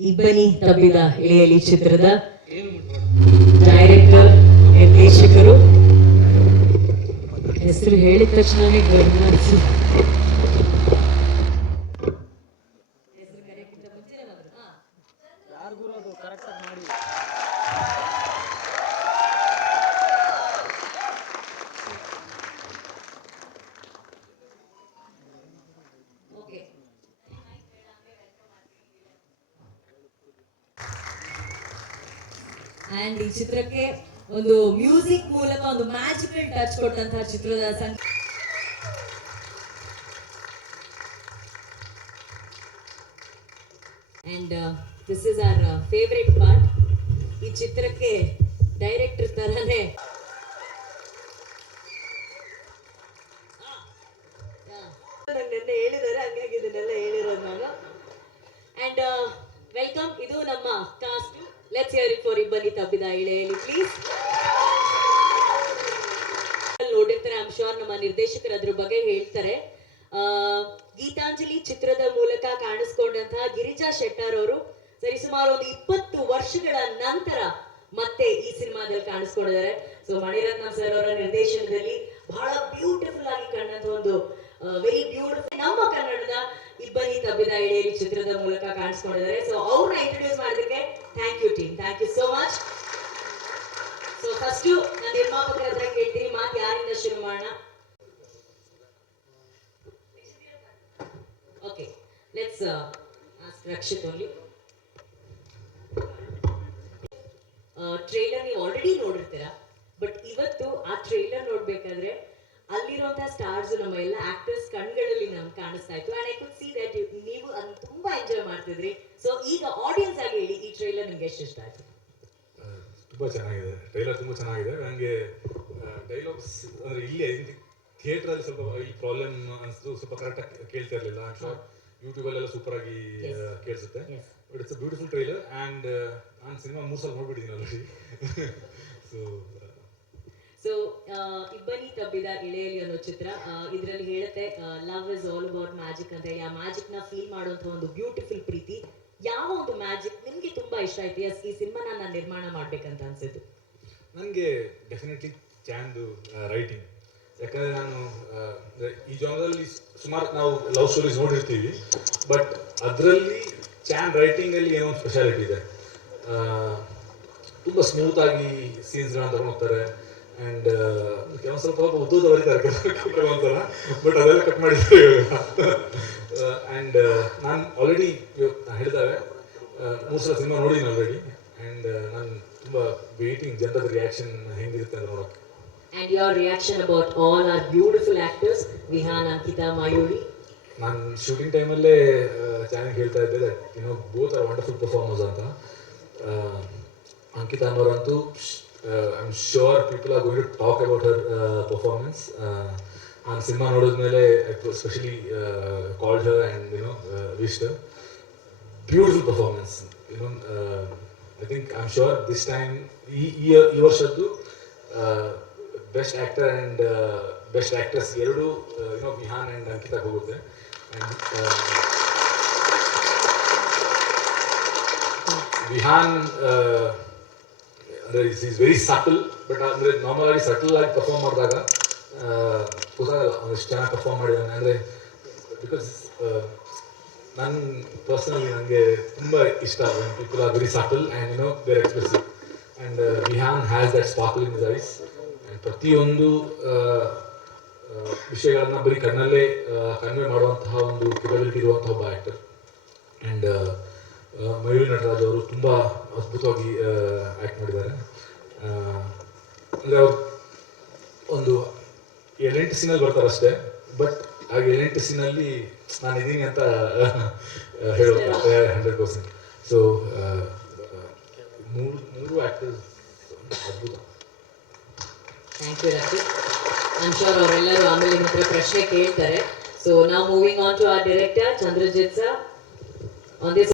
ಇಬ್ಬನಿ ತಬ್ಬಿದ ಇಳೆಯಲಿ ಚಿತ್ರದ ಡೈರೆಕ್ಟರ್, ನಿರ್ದೇಶಕರು. ಹೆಸರು ಹೇಳಿದ ತಕ್ಷಣವೇ ಗಮನಿಸಿ. ಅಂಡ್ ಈ ಚಿತ್ರಕ್ಕೆ ಒಂದು ಮ್ಯೂಸಿಕ್ ಮೂಲಕ ಒಂದು ಮ್ಯಾಜಿಕಲ್ ಟಚ್ ಕೊಟ್ಟಂತಹ ಚಿತ್ರದ and this is our favourite part. ಈ ಚಿತ್ರಕ್ಕೆ ಡೈರೆಕ್ಟರ್ ತರನೇ ನೆನ್ನೆ ಹೇಳಿದ್ದಾರೆ, ಹಂಗಾಗಿ ಇದನ್ನೆಲ್ಲ ಹೇಳಿರೋದು ನಾನು. And welcome. ಇದು ನಮ್ಮ cost. Let's hear it for ಇಬ್ಬನಿ Tabbida Ileyali please. ನೋಡಿರ್ತಾರೆ, I am sure ನಮ್ಮ ನಿರ್ದೇಶಕರು ಅದ್ರ ಬಗ್ಗೆ ಹೇಳ್ತಾರೆ. ಗೀತಾಂಜಲಿ ಚಿತ್ರದ ಮೂಲಕ ಕಾಣಿಸ್ಕೊಂಡಂತಹ ಗಿರಿಜಾ ಶೆಟ್ಟರ್ ಅವರು ಸರಿಸುಮಾರು ಒಂದು 20 ವರ್ಷಗಳ ನಂತರ ಮತ್ತೆ ಈ ಸಿನಿಮಾದಲ್ಲಿ ಕಾಣಿಸ್ಕೊಂಡಿದ್ದಾರೆ. ಸೊ ಮಣಿರತ್ನಂ ಸರ್ ಅವರ ನಿರ್ದೇಶನದಲ್ಲಿ ಬಹಳ ಬ್ಯೂಟಿಫುಲ್ ಆಗಿ ಕಂಡಂತ ಒಂದು ವೆರಿ ಬ್ಯೂಟಿಫುಲ್ ನಮ್ಮ ಕನ್ನಡದ ಇಬ್ಬನಿ ತಬ್ಬಿದ ಇಳೆಯಲಿ ಚಿತ್ರದ ಮೂಲಕ ಕಾಣಿಸ್ಕೊಂಡಿದ್ದಾರೆ. ಸೊ ಅವ್ರನ್ನ ಇಂಟ್ರೊಡ್ಯೂಸ್ ಮಾಡೋದಕ್ಕೆ thank you team, thank you so much. So first ನಾನು ನಿರ್ಮಾಪಕರ ಹತ್ರ ಕೇಳ್ತೀನಿ, ಮಾತು ಯಾರಿಂದ ಶುರು ಮಾಡೋಣ? Okay, let's ask Rakshit only. Trailer ನೀವು ಆಲ್ರೆಡಿ ನೋಡಿರ್ತೀರಾ, ಬಟ್ ಇವತ್ತು ಆ ಟ್ರೈಲರ್ ನೋಡ್ಬೇಕಾದ್ರೆ ಅಲ್ಲಿರುವಂತಹ ಸ್ಟಾರ್ಸ್ ನಮ್ಮ ಎಲ್ಲ ಆಕ್ಟರ್ಸ್ ಕಣ್ಗಳಲ್ಲಿ ನಮ್ಗೆ ಕಾಣಿಸ್ತಾ ಇತ್ತು. And I could see that ನೀವು ಅದನ್ನ ತುಂಬಾ ಎಂಜಾಯ್ ಮಾಡ್ತಿದ್ರಿ. ಸೊ ಈಗ ಆಡಿಯನ್ಸ್ ಆಗಿ ಹೇಳಿ, ಈ ಟ್ರೈಲರ್ ನಿಮ್ಗೆ ಎಷ್ಟು ಇಷ್ಟ ಆಯ್ತು? ತುಂಬಾ ಚೆನ್ನಾಗಿದೆ ಟ್ರೈಲರ್, ತುಂಬಾ ಚೆನ್ನಾಗಿದೆ. ನನಗೆ ಡೈಲಾಗ್ಸ್ ಅಂದ್ರೆ ಇಲ್ಲಿ ಥಿಯೇಟರ್ ಅಲ್ಲಿ ಸ್ವಲ್ಪ ಈ ಪ್ರಾಬ್ಲಮ್ ಅನಿಸ್ತು, ಸ್ವಲ್ಪ ಕರೆಕ್ಟಾಗಿ ಕೇಳ್ತಾ ಇರಲಿಲ್ಲ. ಐ ಆಮ್ ಶೋರ್ ಯೂಟ್ಯೂಬಲ್ಲೆಲ್ಲ ಸೂಪರ್ ಆಗಿ ಕೇಳಿಸುತ್ತೆ. But it's a beautiful trailer. And ನಾನು ಸಿನಿಮಾ 3 ಸಲ ನೋಡ್ಬಿಟ್ಟಿದ್ದೀನಿ ಆಲ್ರೆಡಿ. ಸೊ ಇಬ್ಬನಿ ತಬ್ಬಿದ ಇಳೆಯಲಿ ಅನ್ನೋ ಚಿತ್ರ ಇದರಲ್ಲಿ ಹೇಳುತ್ತೆ love is all about magic ಅಂತ ಹೇಳಿ. ಆ ಮ್ಯಾಜಿಕ್ ನ ಫೀಲ್ ಮಾಡುವಂತ ಒಂದು ಬ್ಯೂಟಿಫುಲ್ ಪ್ರೀತಿ. ಯಾವ ಒಂದು ಮ್ಯಾಜಿಕ್ ನಿಮ್ಗೆ ತುಂಬಾ ಇಷ್ಟ ಆಯ್ತು ಈ ಸಿನಿಮಾನ ನಾನು ನಿರ್ಮಾಣ ಮಾಡ್ಬೇಕಂತ ಅನ್ಸಿದ್ದು? ನನಗೆ ಡೆಫಿನೆಟ್ಲಿ ಚಾಂದು ರೈಟಿಂಗ್. ಯಾಕಂದರೆ ನಾನು ಈ ಜಾನರಲ್ಲಿ ಸುಮಾರು ನಾವು ಲವ್ ಸ್ಟೋರೀಸ್ ನೋಡಿರ್ತೀವಿ, ಬಟ್ ಅದರಲ್ಲಿ ಚಾನ್ ರೈಟಿಂಗಲ್ಲಿ ಏನೋ ಒಂದು ಸ್ಪೆಷಾಲಿಟಿ ಇದೆ. ತುಂಬ ಸ್ಮೂತಾಗಿ ಸೀನ್ಸ್ಗಳನ್ನ ತಗೊಂಡು ಹೋಗ್ತಾರೆ. ಆ್ಯಂಡ್ ಕೆಲವೊಂದು ಸ್ವಲ್ಪ ಉದ್ದದ ಬರೀತಾರೆ ಒಂಥರ, ಬಟ್ ಅದೆಲ್ಲ ಕಟ್ ಮಾಡಿದ್ದಾರೆ ಇವಾಗ. ಆ್ಯಂಡ್ ನಾನು ಆಲ್ರೆಡಿ ಹೇಳಿದಾಗ 3 ಸಲ ಸಿನಿಮಾ ನೋಡಿದ್ದೀನಿ ಆಲ್ರೆಡಿ. ಆ್ಯಂಡ್ ನಾನು ತುಂಬ ವೇಟಿಂಗ್ ಜನರದ ರಿಯಾಕ್ಷನ್ ಹೆಂಗಿರುತ್ತೆ ಅಂತ ನೋಡೋಕ್ಕೆ. And your reaction about all our beautiful actors, Vihan, Ankita, Mayuri? ನಾನು ಶೂಟಿಂಗ್ ಟೈಮಲ್ಲೇ ಚಾನೆಲ್ಗೆ ಹೇಳ್ತಾ ಇದ್ದೆ that both are wonderful performers ಅಂತ. ಅಂಕಿತಾ ಅವರಂತೂ I am sure people are going to talk about her performance. ನಾನು ಸಿನಿಮಾ ನೋಡಿದ್ಮೇಲೆ specially called her and wished her. Beautiful performance. I think I am sure this time ಈ ವರ್ಷದ್ದು best actor and best actress ಎರಡು Vihan and Ankita ಹೋಗುತ್ತೆ. ವಿಹಾನ್ ಅಂದರೆ is very subtle, but ಅಂದರೆ normal ಆಗಿ ಸಟಲ್ ಆಗಿ ಪರ್ಫಾರ್ಮ್ ಮಾಡಿದಾಗ ಗೊತ್ತಾಗಲ್ಲ ಒಂದಿಷ್ಟು ಚೆನ್ನಾಗಿ ಪರ್ಫಾರ್ಮ್ ಮಾಡಿದ್ದಾನೆ. ಅಂದರೆ ಬಿಕಾಸ್ ನನ್ನ ಪರ್ಸನಲಿ ನನಗೆ ತುಂಬ ಇಷ್ಟ people are very subtle and their expressive. And Vihaan has that sparkle in his eyes. ಪ್ರತಿಯೊಂದು ವಿಷಯಗಳನ್ನ ಬರೀ ಕಣ್ಣಲ್ಲೇ ಕನ್ವೆ ಮಾಡುವಂತಹ ಒಂದು ಕೆಪಬಿಲಿಟಿ ಇರುವಂತಹ ಒಬ್ಬ ಆ್ಯಕ್ಟರ್. ಆ್ಯಂಡ್ ಮಯೂರಿ ನಟರಾಜ್ ಅವರು ತುಂಬ ಅದ್ಭುತವಾಗಿ ಆ್ಯಕ್ಟ್ ಮಾಡಿದ್ದಾರೆ. ಅಂದರೆ ಅವ್ರು ಒಂದು 7-8 ಸೀನಲ್ಲಿ ಬರ್ತಾರೆ ಅಷ್ಟೇ, ಬಟ್ ಆ 7-8 ಸೀನಲ್ಲಿ ನಾನು ಇದ್ದೀನಿ ಅಂತ ಹೇಳೋದು 100%. ಸೊ ಮೂರು ಆ್ಯಕ್ಟರ್ಸ್ ಅದ್ಭುತ. Thank you Rakshit. I am sure ಅವರೆಲ್ಲರೂ ಆಮೇಲೆ ನಿಮ್ಮ ಹತ್ರ ಪ್ರಶ್ನೆ ಕೇಳ್ತಾರೆ. ಸೊ ನಾವು moving on to our director Chandrajith sir on this